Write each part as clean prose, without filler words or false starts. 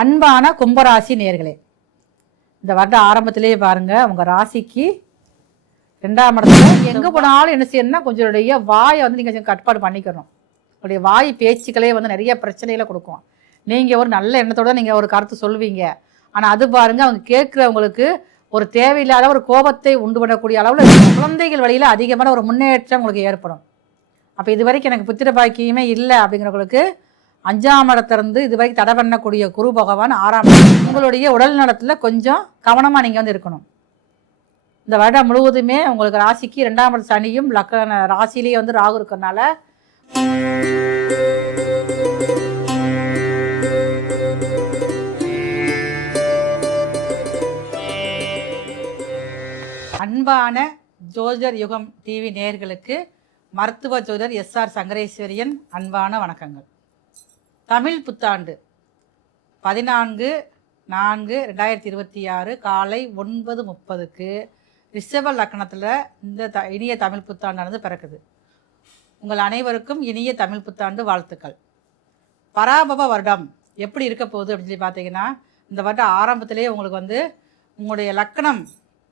அன்பான கும்பராசி நேர்களே, இந்த வருட ஆரம்பத்திலேயே பாருங்க உங்க ராசிக்கு 2ஆம் இடத்துல எங்க போனாலும் என்ன செய்யணும்னா கொஞ்சம் வாயை வந்து நீங்க கட்டுப்பாடு பண்ணிக்கணும். உங்களுடைய வாய் பேச்சுக்களே வந்து நிறைய பிரச்சனைகளை கொடுக்கும். நீங்க ஒரு நல்ல எண்ணத்தோட நீங்க ஒரு கருத்து சொல்லுவீங்க, ஆனா அது பாருங்க அவங்க கேட்கிறவங்களுக்கு ஒரு தேவையில்லாத ஒரு கோபத்தை உண்டு பண்ணக்கூடிய அளவில் குழந்தைகள் வழியில் அதிகமான ஒரு முன்னேற்றம் உங்களுக்கு ஏற்படும். அப்போ இது வரைக்கும் எனக்கு புத்திர பாக்கியமே இல்லை அப்படிங்கிறவங்களுக்கு 5ஆம் இடத்திலிருந்து இது வரைக்கும் தடை பண்ணக்கூடிய குரு பகவான் 6ஆம் இடம். உங்களுடைய உடல் நலத்தில் கொஞ்சம் கவனமாக நீங்கள் வந்து இருக்கணும். இந்த வருடம் முழுவதுமே உங்களுக்கு ராசிக்கு 2ஆம் இடம் சனியும் லக்கண ராசியிலேயே வந்து ராகு இருக்கிறதுனால அன்பான ஜோதிடர் யுகம் டிவி நேயர்களுக்கு மருத்துவ ஜோதிடர் எஸ்ஆர் சங்கரேஸ்வரியன் அன்பான வணக்கங்கள். தமிழ் புத்தாண்டு 14/4/2026 காலை 9:30க்கு ரிஷப லக்னத்தில் இந்த இனிய தமிழ் புத்தாண்டானது பிறக்குது. உங்கள் அனைவருக்கும் இனிய தமிழ் புத்தாண்டு வாழ்த்துக்கள். பராபவ வருடம் எப்படி இருக்க போகுது அப்படின்னு சொல்லி பார்த்தீங்கன்னா, இந்த வருடம் ஆரம்பத்திலே உங்களுக்கு வந்து உங்களுடைய லக்கணம்,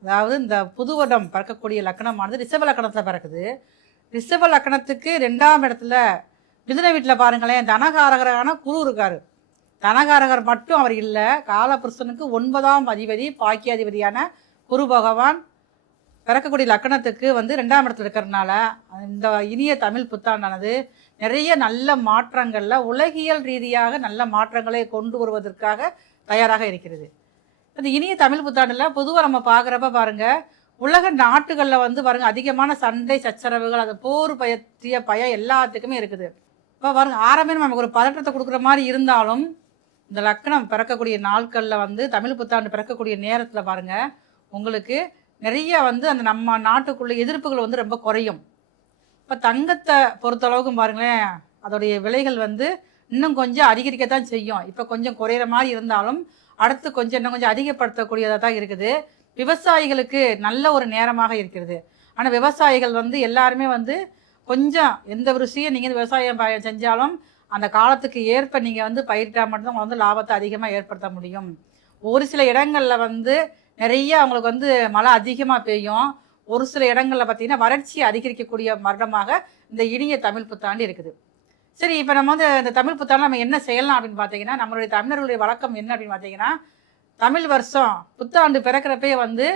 அதாவது இந்த புது வருடம் பிறக்கக்கூடிய லக்கணமானது ரிஷப லக்கணத்தில் பிறக்குது. ரிஷப லக்கணத்துக்கு 2ஆம் இடத்துல மிதுன வீட்டில் பாருங்களேன், தனகாரகரான குரு இருக்கார். தனகாரகர் மட்டும் அவர் இல்லை, காலபுருஷனுக்கு 9ஆம் அதிபதி பாக்கியாதிபதியான குரு பகவான் பிறக்கக்கூடிய லக்கணத்துக்கு வந்து 2ஆம் இடத்துல இருக்கிறதுனால இந்த இனிய தமிழ் புத்தாண்டானது நிறைய நல்ல மாற்றங்களில் உலகியல் ரீதியாக நல்ல மாற்றங்களை கொண்டு வருவதற்காக தயாராக இருக்கிறது. இந்த இனிய தமிழ் புத்தாண்டில் பொதுவாக நம்ம பார்க்குறப்ப பாருங்கள், உலக நாட்டுகளில் வந்து பாருங்கள் அதிகமான சண்டை சச்சரவுகள், அது போர் பற்றிய பயம் எல்லாத்துக்குமே இருக்குது. இப்போ பாருங்க, ஆரம்பமே நமக்கு ஒரு பதற்றத்தை கொடுக்குற மாதிரி இருந்தாலும் இந்த லக்கணம் பிறக்கக்கூடிய நாட்களில் வந்து தமிழ் புத்தாண்டு பிறக்கக்கூடிய நேரத்தில் பாருங்கள் உங்களுக்கு நிறைய வந்து அந்த நம்ம நாட்டுக்குள்ள எதிர்ப்புகள் வந்து ரொம்ப குறையும். இப்போ தங்கத்தை பொறுத்தளவுக்கும் பாருங்களேன், அதோடைய விலைகள் வந்து இன்னும் கொஞ்சம் அதிகரிக்கத்தான் செய்யும். இப்போ கொஞ்சம் குறையிற மாதிரி இருந்தாலும் அடுத்து கொஞ்சம் இன்னும் கொஞ்சம் அதிகப்படுத்தக்கூடியதாக தான் இருக்குது. விவசாயிகளுக்கு நல்ல ஒரு நேரமாக இருக்கிறது. ஆனால் விவசாயிகள் வந்து எல்லாருமே வந்து கொஞ்சம் எந்த ஒரு விஷயம் நீங்கள் விவசாயம் செஞ்சாலும் அந்த காலத்துக்கு ஏற்ப நீங்கள் வந்து பயிரிட்டால் மட்டும்தான் அவங்க வந்து லாபத்தை அதிகமாக ஏற்படுத்த முடியும். ஒரு சில இடங்களில் வந்து நிறைய அவங்களுக்கு வந்து மழை அதிகமாக பெய்யும். ஒரு சில இடங்களில் பார்த்திங்கன்னா வறட்சியை அதிகரிக்கக்கூடிய வருடமாக இந்த இனிய தமிழ் புத்தாண்டு இருக்குது. சரி, இப்போ நம்ம வந்து இந்த தமிழ் புத்தாண்டு நம்ம என்ன செய்யலாம் அப்படின்னு பார்த்தீங்கன்னா, நம்மளுடைய தமிழர்களுடைய வழக்கம் என்ன அப்படின்னு பார்த்தீங்கன்னா, தமிழ் வருஷம் புத்தாண்டு பிறக்கிறப்பே வந்து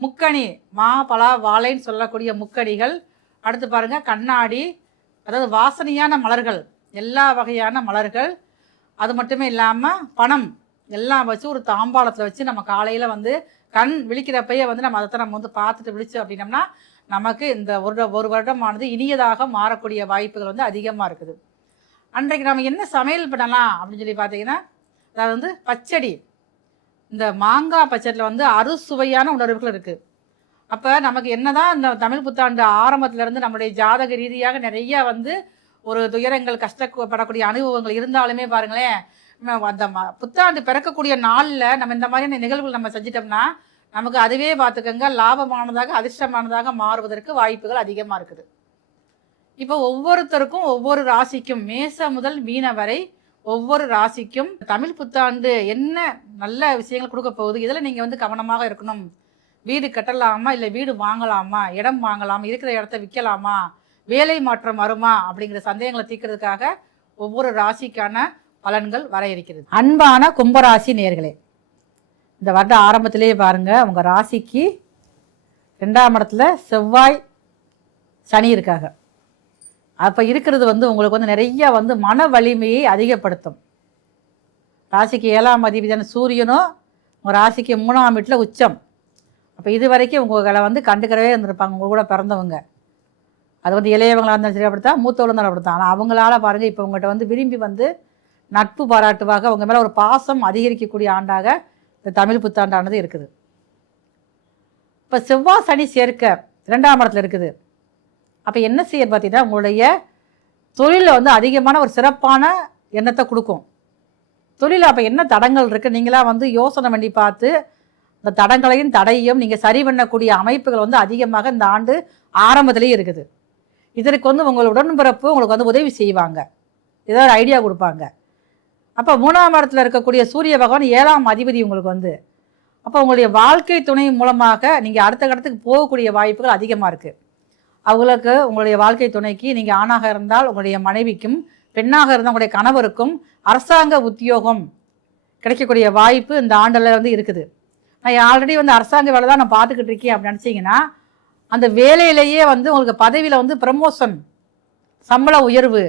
முக்கணி, மா பலா வாழைன்னு சொல்லக்கூடிய முக்கணிகள், அடுத்து பாருங்கள் கண்ணாடி, அதாவது வாசனையான மலர்கள், எல்லா வகையான மலர்கள், அது மட்டுமே இல்லாமல் பணம் எல்லாம் வச்சு ஒரு தாம்பாளத்தில் வச்சு நம்ம காலையில் வந்து கண் விழிக்கிறப்பையே வந்து நம்ம அதை நம்ம வந்து பார்த்துட்டு விழிச்சு அப்படின்னம்னா நமக்கு இந்த ஒரு வருடமானது இனியதாக மாறக்கூடிய வாய்ப்புகள் வந்து அதிகமாக இருக்குது. அன்றைக்கு நம்ம என்ன சமையல் பண்ணலாம் அப்படின்னு சொல்லி பார்த்தீங்கன்னா, அதாவது வந்து பச்சடி, இந்த மாங்காய் பச்சடியில் வந்து அறுசுவையான உணர்வுகள் இருக்குது. அப்போ நமக்கு என்னதான் இந்த தமிழ் புத்தாண்டு ஆரம்பத்திலேருந்து நம்மளுடைய ஜாதக ரீதியாக நிறைய வந்து ஒரு துயரங்கள் கஷ்டப்படக்கூடிய அனுபவங்கள் இருந்தாலுமே பாருங்களேன், அந்த புத்தாண்டு பிறக்கக்கூடிய நாளில் நம்ம இந்த மாதிரியான நிகழ்வுகள் நம்ம செஞ்சிட்டோம்னா நமக்கு அதுவே பார்த்துக்கோங்க லாபமானதாக அதிர்ஷ்டமானதாக மாறுவதற்கு வாய்ப்புகள் அதிகமாக இருக்குது. இப்போ ஒவ்வொருத்தருக்கும் ஒவ்வொரு ராசிக்கும் மேச முதல் மீன வரை ஒவ்வொரு ராசிக்கும் தமிழ் புத்தாண்டு என்ன நல்ல விஷயங்கள் கொடுக்க போகுது, இதில் நீங்கள் வந்து கவனமாக இருக்கணும். வீடு கட்டலாமா, இல்லை வீடு வாங்கலாமா, இடம் வாங்கலாமா, இருக்கிற இடத்த விற்கலாமா, வேலை மாற்றம் வருமா அப்படிங்கிற சந்தேகங்களை தீர்க்கிறதுக்காக ஒவ்வொரு ராசிக்கான பலன்கள் வர இருக்கிறது. அன்பான கும்பராசி நேர்களே, இந்த வருட ஆரம்பத்திலேயே பாருங்கள் உங்கள் ராசிக்கு 2ஆம் இடத்துல செவ்வாய் சனி இருக்காங்க. அப்போ இருக்கிறது வந்து உங்களுக்கு வந்து நிறைய வந்து மன வலிமையை அதிகப்படுத்தும். ராசிக்கு 7ஆம் அதிபதியான சூரியனும் உங்கள் ராசிக்கு 3ஆம் வீட்டில் உச்சம். அப்போ இது வரைக்கும் உங்களை வந்து கண்டுக்கிறவே இருந்திருப்பாங்க உங்கள் கூட பிறந்தவங்க. அது வந்து இளையவங்களாக இருந்தாலும் சரி அப்படித்தான், மூத்தவங்களும் இருந்தாலும் அப்படித்தான். ஆனால் அவங்களால பாருங்கள் இப்போ உங்கள்கிட்ட வந்து விரும்பி வந்து நட்பு பாராட்டுவாக அவங்க மேலே ஒரு பாசம் அதிகரிக்கக்கூடிய ஆண்டாக இந்த தமிழ் புத்தாண்டானது இருக்குது. இப்போ செவ்வாய் சனி சேர்க்க 2ஆம் இடத்துல இருக்குது. அப்போ என்ன செய்ய பார்த்தீங்கன்னா, உங்களுடைய தொழிலில் வந்து அதிகமான ஒரு சிறப்பான எண்ணத்தை கொடுக்கும். தொழில் அப்போ என்ன தடங்கள் இருக்குது, நீங்களாக வந்து யோசனை பண்ணி பார்த்து இந்த தடங்களையும் தடையும் நீங்கள் சரி பண்ணக்கூடிய அமைப்புகள் வந்து அதிகமாக இந்த ஆண்டு ஆரம்பத்திலேயே இருக்குது. இதற்கு வந்து உங்கள் உடன்பிறப்பு உங்களுக்கு வந்து உதவி செய்வாங்க, ஏதாவது ஐடியா கொடுப்பாங்க. அப்போ 3ஆம் இடத்துல இருக்கக்கூடிய சூரிய பகவான் 7ஆம் அதிபதி உங்களுக்கு வந்து. அப்போ உங்களுடைய வாழ்க்கை துணை மூலமாக நீங்கள் அடுத்த கட்டத்துக்கு போகக்கூடிய வாய்ப்புகள் அதிகமாக இருக்குது. அவங்களுக்கு உங்களுடைய வாழ்க்கை துணைக்கு நீங்கள் ஆணாக இருந்தால் உங்களுடைய மனைவிக்கும், பெண்ணாக இருந்தால் உங்களுடைய கணவருக்கும் அரசாங்க உத்தியோகம் கிடைக்கக்கூடிய வாய்ப்பு இந்த ஆண்டில் வந்து இருக்குது. நான் ஆல்ரெடி வந்து அரசாங்க வேலை தான் நான் பார்த்துக்கிட்டு இருக்கேன் அப்படின்னு நினச்சிங்கன்னா, அந்த வேலையிலேயே வந்து உங்களுக்கு பதவியில் வந்து ப்ரமோஷன், சம்பள உயர்வு,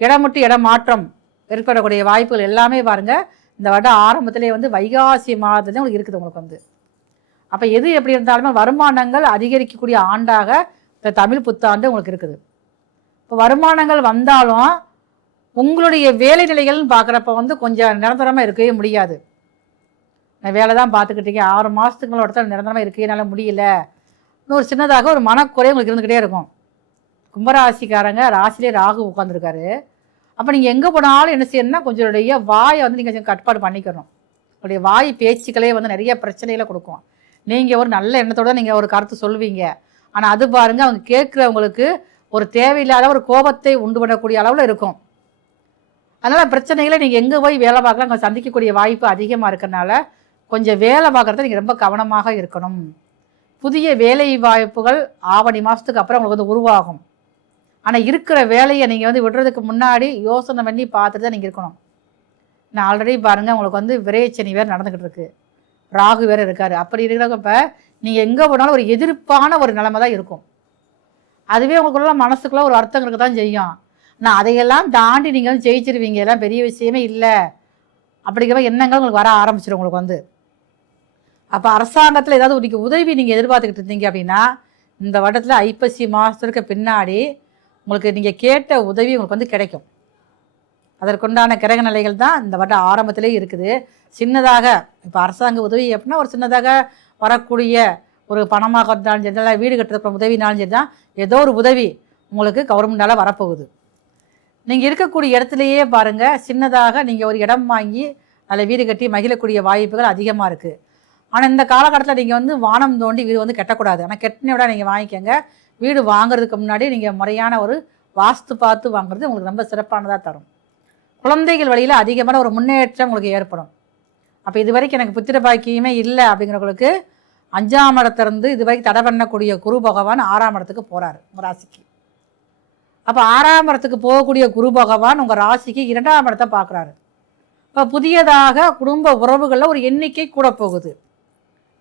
இடம் விட்டு இடம் மாற்றம் ஏற்படக்கூடிய வாய்ப்புகள் எல்லாமே பாருங்கள் இந்த வருடம் ஆரம்பத்திலே வந்து வைகாசி மாதத்துலேயே உங்களுக்கு இருக்குது உங்களுக்கு வந்து. அப்போ எது எப்படி இருந்தாலுமே வருமானங்கள் அதிகரிக்கக்கூடிய ஆண்டாக இந்த தமிழ் புத்தாண்டு உங்களுக்கு இருக்குது. இப்போ வருமானங்கள் வந்தாலும் உங்களுடைய வேலை நிலைகள்னு பார்க்குறப்ப வந்து கொஞ்சம் நிரந்தரமாக இருக்கவே முடியாது. நான் வேலை தான் பார்த்துக்கிட்டீங்க 6 மாதத்துக்கு மேலே இடத்துல நிரந்தரமாக இருக்கவே என்னால் முடியல, இன்னொரு சின்னதாக ஒரு மனக்குறை உங்களுக்கு இருந்துக்கிட்டே இருக்கும். கும்பராசிக்காரங்க ராசிலே ராகு உட்காந்துருக்காரு. அப்போ நீங்கள் எங்கே போனாலும் என்ன செய்யணும்னா கொஞ்சம் வாயை வந்து நீங்கள் கொஞ்சம் கட்டுப்பாடு பண்ணிக்கணும். உங்களுடைய வாய் பேச்சுக்களே வந்து நிறைய பிரச்சனைகளை கொடுக்கும். நீங்கள் ஒரு நல்ல எண்ணத்தோடு நீங்கள் ஒரு கருத்து சொல்லுவீங்க, ஆனால் அது பாருங்கள் அவங்க கேட்குறவங்களுக்கு ஒரு தேவையில்லாத ஒரு கோபத்தை உண்டு பண்ணக்கூடிய அளவில் இருக்கும். அதனால் பிரச்சனைகளை நீங்கள் எங்கே போய் வேலை பார்க்கலாம் அங்கே சந்திக்கக்கூடிய வாய்ப்பு அதிகமாக இருக்கிறனால கொஞ்சம் வேலை பார்க்குறத நீங்கள் ரொம்ப கவனமாக இருக்கணும். புதிய வேலை வாய்ப்புகள் ஆவணி மாதத்துக்கு அப்புறம் உங்களுக்கு வந்து உருவாகும். ஆனால் இருக்கிற வேலையை நீங்கள் வந்து விடுறதுக்கு முன்னாடி யோசனை பண்ணி பார்த்துட்டு தான் நீங்கள் இருக்கணும். நான் ஆல்ரெடி பாருங்கள் உங்களுக்கு வந்து விரைச்சனி வேறு நடந்துக்கிட்டு இருக்கு, ராகு வேறு இருக்கார். அப்படி இருக்கிறப்ப நீங்கள் எங்கே போனாலும் ஒரு எதிர்ப்பான ஒரு நிலைமை தான் இருக்கும். அதுவே உங்களுக்குள்ள மனசுக்குள்ள ஒரு அர்த்தம் இருக்க தான் செய்யும். நான் அதையெல்லாம் தாண்டி நீங்கள் வந்து ஜெயிச்சிருவீங்க, எல்லாம் பெரிய விஷயமே இல்லை அப்படிங்கிற எண்ணங்கள் உங்களுக்கு வர ஆரம்பிச்சிடும் உங்களுக்கு வந்து. அப்போ அரசாங்கத்தில் ஏதாவது இன்னைக்கு உதவி நீங்கள் எதிர்பார்த்துக்கிட்டு இருந்தீங்க அப்படின்னா இந்த வருடத்தில் ஐப்பசி மாதத்துக்கு பின்னாடி உங்களுக்கு நீங்கள் கேட்ட உதவி உங்களுக்கு வந்து கிடைக்கும். அதற்குண்டான கிரக நிலைகள் தான் இந்த வருடம் ஆரம்பத்திலே இருக்குது. சின்னதாக இப்போ அரசாங்க உதவி எப்படின்னா ஒரு சின்னதாக வரக்கூடிய ஒரு பணமாக இருந்தாலும் சரி, இல்லை வீடு கட்டுறதுக்கு உதவினாலும் சரி தான், ஏதோ ஒரு உதவி உங்களுக்கு கவர்மெண்டால் வரப்போகுது. நீங்கள் இருக்கக்கூடிய இடத்துலையே பாருங்கள் சின்னதாக நீங்கள் ஒரு இடம் வாங்கி அதில் வீடு கட்டி மகிழக்கூடிய வாய்ப்புகள் அதிகமாக இருக்குது. ஆனால் இந்த காலகட்டத்தில் நீங்கள் வந்து வானம் தோண்டி வீடு வந்து கட்டக்கூடாது. ஆனால் கட்டின விட நீங்கள் வாங்கிக்கோங்க. வீடு வாங்குறதுக்கு முன்னாடி நீங்கள் முறையான ஒரு வாஸ்து பார்த்து வாங்குறது உங்களுக்கு ரொம்ப சிறப்பானதாக தரும். குழந்தைகள் வழியில் அதிகமான ஒரு முன்னேற்றம் உங்களுக்கு ஏற்படும். அப்போ இது வரைக்கும் எனக்கு புத்திர பாக்கியமே இல்லை அப்படிங்கிறவங்களுக்கு 5ஆம் இடத்திலிருந்து இது வரைக்கும் தடை பண்ணக்கூடிய குரு பகவான் 6ஆம் இடத்துக்கு போகிறாரு உங்கள் ராசிக்கு. அப்போ 6ஆம் இடத்துக்கு போகக்கூடிய குரு பகவான் உங்கள் ராசிக்கு 2ஆம் இடத்தை பார்க்குறாரு. இப்போ புதியதாக குடும்ப உறவுகளில் ஒரு எண்ணிக்கை கூட போகுது.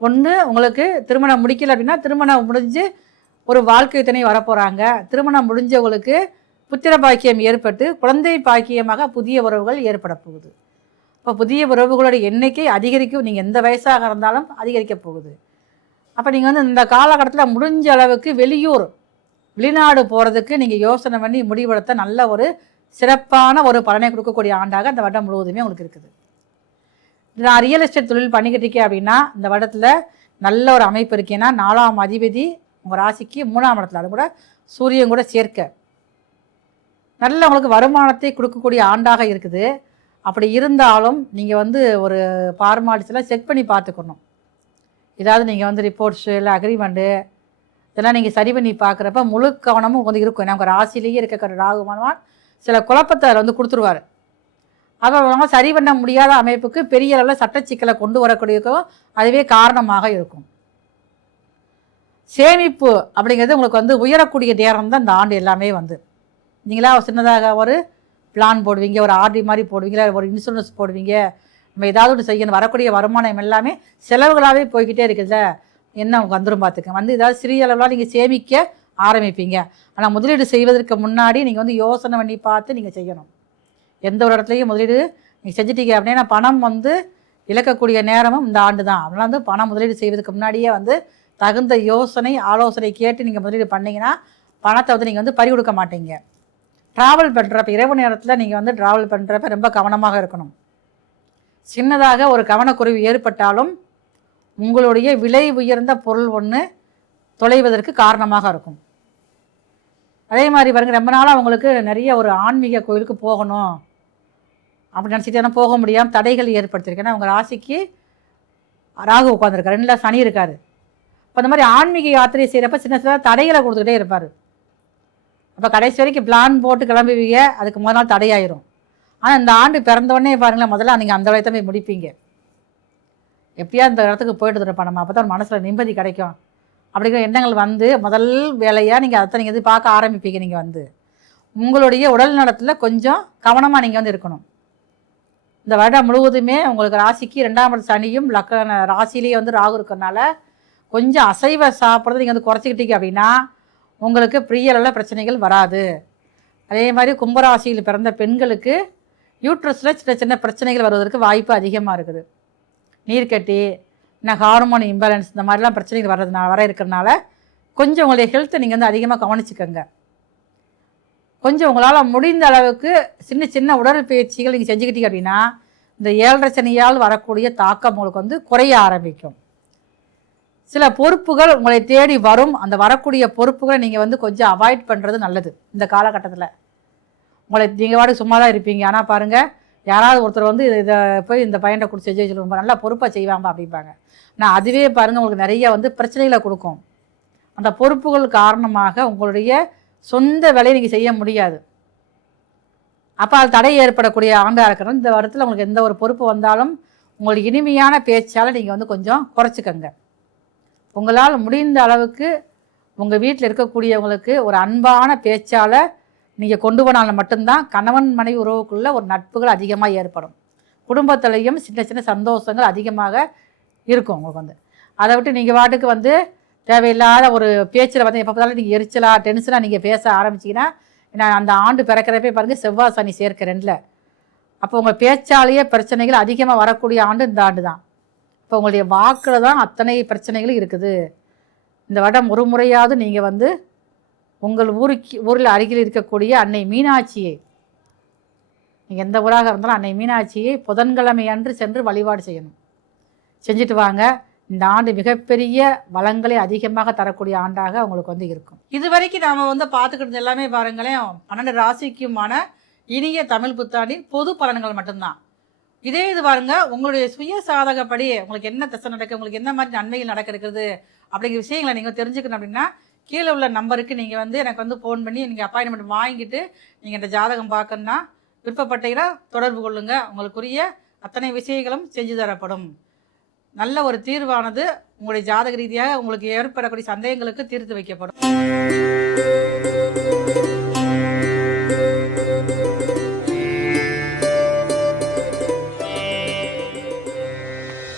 ஒன்று உங்களுக்கு திருமணம் முடிக்கல அப்படின்னா திருமணம் முடிஞ்சு ஒரு வாழ்க்கை துணை வரப்போகிறாங்க. திருமணம் முடிஞ்சவங்களுக்கு புத்திர பாக்கியம் ஏற்பட்டு குழந்தை பாக்கியமாக புதிய உறவுகள் ஏற்பட போகுது. இப்போ புதிய உறவுகளுடைய எண்ணிக்கை அதிகரிக்கும். நீங்கள் எந்த வயசாக இருந்தாலும் அதிகரிக்க போகுது. அப்போ நீங்கள் வந்து இந்த காலகட்டத்தில் முடிஞ்ச அளவுக்கு வெளிநாடு போகிறதுக்கு நீங்கள் யோசனை பண்ணி முடிவெடுத்த நல்ல ஒரு சிறப்பான ஒரு பலனை கொடுக்கக்கூடிய ஆண்டாக இந்த வருடம் முழுவதுமே உங்களுக்கு இருக்குது. நான் ரியல் எஸ்டேட் தொழில் பண்ணிக்கிட்டு இருக்கேன் அப்படின்னா இந்த வருடத்தில் நல்ல ஒரு அமைப்பு இருக்கேன்னா 4ஆம் அதிபதி உங்கள் ராசிக்கு 3ஆம் இடத்துல, அது கூட சூரியன் கூட சேர்க்க நல்ல உங்களுக்கு வருமானத்தை கொடுக்கக்கூடிய ஆண்டாக இருக்குது. அப்படி இருந்தாலும் நீங்கள் வந்து ஒரு ஃபார்மாலிட்டிஸ்லாம் செக் பண்ணி பார்த்துக்கணும். ஏதாவது நீங்கள் வந்து ரிப்போர்ட்ஸு இல்லை அக்ரிமெண்ட்டு இதெல்லாம் நீங்கள் சரி பண்ணி பார்க்குறப்ப முழு கவனமும் வந்து இருக்கும். ஏன்னா உங்கள் ராசிலேயே இருக்க ராகுமானவான் சில குழப்பத்தை அதில் வந்து கொடுத்துருவார். அவங்க சரி பண்ண முடியாத அமைப்புக்கு பெரிய அளவில் சட்ட சிக்கலை கொண்டு வரக்கூடியக்கும் அதுவே காரணமாக இருக்கும். சேமிப்பு அப்படிங்கிறது உங்களுக்கு வந்து உயரக்கூடிய நேரம் தான் இந்த ஆண்டு எல்லாமே வந்து. நீங்களா சின்னதாக ஒரு பிளான் போடுவீங்க, ஒரு ஆர்டி மாதிரி போடுவீங்க, ஒரு இன்சூரன்ஸ் போடுவீங்க, நம்ம ஏதாவது ஒன்று செய்யணும். வரக்கூடிய வருமானம் எல்லாமே செலவுகளாகவே போய்கிட்டே இருக்குதுல்ல, என்ன வந்துடும் பார்த்துக்க வந்து ஏதாவது சிறிய அளவில் நீங்கள் சேமிக்க ஆரம்பிப்பீங்க. ஆனால் முதலீடு செய்வதற்கு முன்னாடி நீங்கள் வந்து யோசனை பண்ணி பார்த்து நீங்கள் செய்யணும். எந்த ஒரு இடத்துலையும் முதலீடு நீங்கள் செஞ்சிட்டீங்க அப்படின்னா பணம் வந்து இழக்கக்கூடிய நேரமும் இந்த ஆண்டு தான். அதனால் வந்து பணம் முதலீடு செய்வதற்கு முன்னாடியே வந்து தகுந்த ஆலோசனை கேட்டு நீங்கள் முதலீடு பண்ணிங்கன்னா பணத்தை வந்து நீங்கள் வந்து பறி கொடுக்க மாட்டீங்க. ட்ராவல் பண்ணுறப்ப இரவு நேரத்தில் நீங்கள் வந்து ட்ராவல் பண்ணுறப்ப ரொம்ப கவனமாக இருக்கணும். சின்னதாக ஒரு கவனக்குறைவு ஏற்பட்டாலும் உங்களுடைய விலை உயர்ந்த பொருள் ஒன்று தொலைவதற்கு காரணமாக இருக்கும். அதே மாதிரி பாருங்கள் ரொம்ப நாளாக அவங்களுக்கு நிறைய ஒரு ஆன்மீக கோயிலுக்கு போகணும் அப்படி நினச்சிட்டு ஆனால் போக முடியாமல் தடைகள் ஏற்படுத்தியிருக்கேன். ஏன்னா அவங்க ராசிக்கு ராகு உட்காந்துருக்காரு, 2 சனி இருக்கார். இப்போ அந்த மாதிரி ஆன்மீக யாத்திரை செய்கிறப்ப சின்ன சின்ன தடைகளை கொடுத்துக்கிட்டே இருப்பார். அப்போ கடைசி வரைக்கும் பிளான் போட்டு கிளம்புவீங்க, அதுக்கு முதல் நாள் தடையாயிரும். ஆனால் இந்த ஆண்டு பிறந்தோடனே பாருங்களேன், முதல்ல நீங்கள் அந்த வயத்தை போய் முடிப்பீங்க. எப்படியா இந்த இடத்துக்கு போயிட்டு இருப்பா நம்ம, அப்போ தான் மனசில் நிம்மதி கிடைக்கும் அப்படிங்கிற எண்ணங்கள் வந்து முதல் வேலையாக நீங்கள் அதை நீங்கள் பார்க்க ஆரம்பிப்பீங்க. நீங்கள் வந்து உங்களுடைய உடல் நலத்தில் கொஞ்சம் கவனமாக நீங்கள் வந்து இருக்கணும். இந்த வருடம் முழுவதுமே உங்களுக்கு ராசிக்கு 2ஆம் இடம் சனியும் ராசிலேயே வந்து ராகு இருக்கிறனால கொஞ்சம் அசைவ சாப்பிட்றது நீங்கள் வந்து குறைச்சிக்கிட்டீங்க அப்படின்னா உங்களுக்கு பெரிய அளவில் பிரச்சனைகள் வராது. அதே மாதிரி கும்பராசியில் பிறந்த பெண்களுக்கு யூட்ரஸில் சின்ன சின்ன பிரச்சனைகள் வருவதற்கு வாய்ப்பு அதிகமாக இருக்குது. நீர்க்கட்டி, ஹார்மோன் இம்பேலன்ஸ், இந்த மாதிரிலாம் பிரச்சனைகள் வர இருக்கிறனால கொஞ்சம் உங்களுடைய ஹெல்த்தை நீங்கள் வந்து அதிகமாக கவனிச்சுக்கோங்க. கொஞ்சம் உங்களால் முடிந்த அளவுக்கு சின்ன சின்ன உடற்பயிற்சிகள் நீங்கள் செஞ்சுக்கிட்டீங்க அப்படின்னா இந்த 7.5 சனியால் வரக்கூடிய தாக்கம் உங்களுக்கு வந்து குறைய ஆரம்பிக்கும். சில பொறுப்புகள் உங்களை தேடி வரும். அந்த வரக்கூடிய பொறுப்புகளை நீங்கள் வந்து கொஞ்சம் அவாய்ட் பண்ணுறது நல்லது. இந்த காலகட்டத்தில் நீங்கள் வாடகை சும்மா தான் இருப்பீங்க. ஆனால் பாருங்கள், யாராவது ஒருத்தர் வந்து இதை போய் இந்த பையனை கொடுத்து செஞ்சு வச்சுருவோம், நல்லா பொறுப்பாக செய்வாங்க அப்படிம்பாங்க. ஆனால் அதுவே பாருங்கள் உங்களுக்கு நிறைய வந்து பிரச்சனைகளை கொடுக்கும். அந்த பொறுப்புகள் காரணமாக உங்களுடைய சொந்த வேலையை நீங்கள் செய்ய முடியாது. அப்போ அது தடை ஏற்படக்கூடிய ஆண்டாக இருக்கிறோம். இந்த வருடத்தில் உங்களுக்கு எந்த ஒரு பொறுப்பு வந்தாலும் உங்களுக்கு இனிமையான பேச்சால் நீங்கள் வந்து கொஞ்சம் குறைச்சிக்கங்க. உங்களால் முடிந்த அளவுக்கு உங்கள் வீட்டில் இருக்கக்கூடியவங்களுக்கு ஒரு அன்பான பேச்சால் நீங்கள் கொண்டு போனாலும் மட்டும்தான் கணவன் மனைவி உறவுக்குள்ளே ஒரு நட்புகள் அதிகமாக ஏற்படும். குடும்பத்திலையும் சின்ன சின்ன சந்தோஷங்கள் அதிகமாக இருக்கும் உங்களுக்கு வந்து. அதை விட்டு நீங்கள் வாட்டுக்கு வந்து தேவையில்லாத ஒரு பேச்சில் வந்து எப்போ பார்த்தாலும் நீங்கள் எரிச்சலாக டென்ஷனாக நீங்கள் பேச ஆரம்பிச்சிங்கன்னா, நான் அந்த ஆண்டு பிறக்கிறப்பே பாருங்கள் செவ்வாய் சனி சேர்க்க 2ல். அப்போ உங்கள் பேச்சாலேயே பிரச்சனைகள் அதிகமாக வரக்கூடிய ஆண்டு இந்த ஆண்டு தான். இப்போ உங்களுடைய வாக்கில் தான் அத்தனை பிரச்சனைகளும் இருக்குது. இந்த வருடம் ஒரு முறையாவது நீங்கள் வந்து உங்கள் ஊரில் அருகில் இருக்கக்கூடிய அன்னை மீனாட்சியை, நீங்கள் எந்த ஊராக இருந்தாலும் அன்னை மீனாட்சியை புதன்கிழமை அன்று சென்று வழிபாடு செய்யணும். செஞ்சுட்டு வாங்க. இந்த ஆண்டு மிகப்பெரிய வளங்களை அதிகமாக தரக்கூடிய ஆண்டாக உங்களுக்கு வந்து இருக்கும். இது வரைக்கும் நாம் வந்து பார்த்துக்கிட்டது எல்லாமே பாருங்களேன் 12 ராசிக்குமான இனிய தமிழ் புத்தாண்டின் பொது பலன்கள் மட்டும்தான். இதே இது பாருங்க, உங்களுடைய சுய சாதகப்படி உங்களுக்கு என்ன திசை நடக்கு, உங்களுக்கு என்ன மாதிரி நன்மைகள் நடக்க இருக்குது அப்படிங்கிற விஷயங்களை நீங்கள் தெரிஞ்சுக்கணும் அப்படின்னா கீழே உள்ள நம்பருக்கு நீங்கள் வந்து எனக்கு வந்து ஃபோன் பண்ணி நீங்கள் அப்பாயின்மெண்ட் வாங்கிட்டு நீங்கள் இந்த ஜாதகம் பார்க்கணுன்னா விருப்பப்பட்டீங்கன்னா தொடர்பு கொள்ளுங்கள். உங்களுக்குரிய அத்தனை விஷயங்களும் செஞ்சு தரப்படும். நல்ல ஒரு தீர்வானது உங்களுடைய ஜாதக ரீதியாக உங்களுக்கு ஏற்படக்கூடிய சந்தேகங்களுக்கு தீர்த்து வைக்கப்படும்.